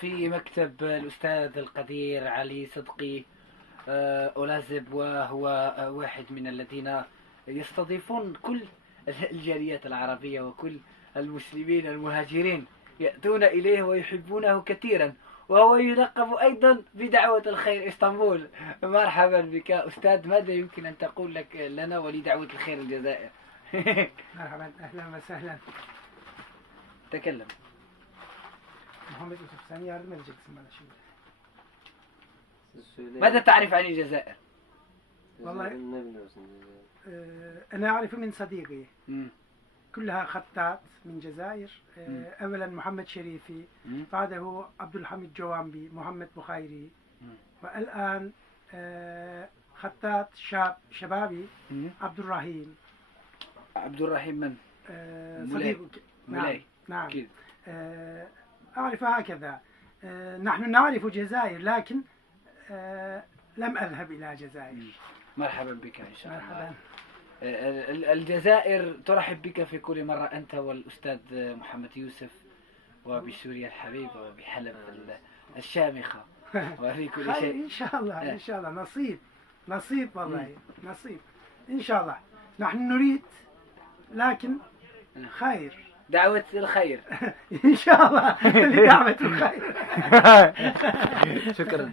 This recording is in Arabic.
في مكتب الأستاذ القدير علي صدقي أولازب، وهو واحد من الذين يستضيفون كل الجاليات العربية وكل المسلمين المهاجرين يأتون إليه ويحبونه كثيرا، وهو يلقب أيضا بدعوة الخير إسطنبول. مرحبا بك أستاذ، ماذا يمكن أن تقول لك لنا ولدعوة الخير الجزائر؟ مرحبا، أهلا وسهلا. تكلم. محمد يوسف ثاني yardım edeceksin bana şimdi. ماذا تعرف عن الجزائر؟ والله أنا أعرف من صديقي كلها خطاط من جزائر. أولا محمد شريفي، بعده عبد الحميد جوامبي، محمد بخيري، والآن خطاط شبابي عبد الرحيم. عبد الرحيم من؟ صديقك. مولاي. نعم. أعرف هكذا. نحن نعرف الجزائر لكن لم أذهب إلى الجزائر. مرحبا بك إن شاء الله. مرحبا. الجزائر ترحب بك في كل مرة، أنت والأستاذ محمد يوسف، وبسوريا الحبيبة وبحلب الشامخة وفي كل شيء. إن شاء الله إن شاء الله. نصيب والله. نصيب إن شاء الله. نحن نريد لكن خير، دعوة الخير. إن شاء الله لدعوة الخير. شكرا.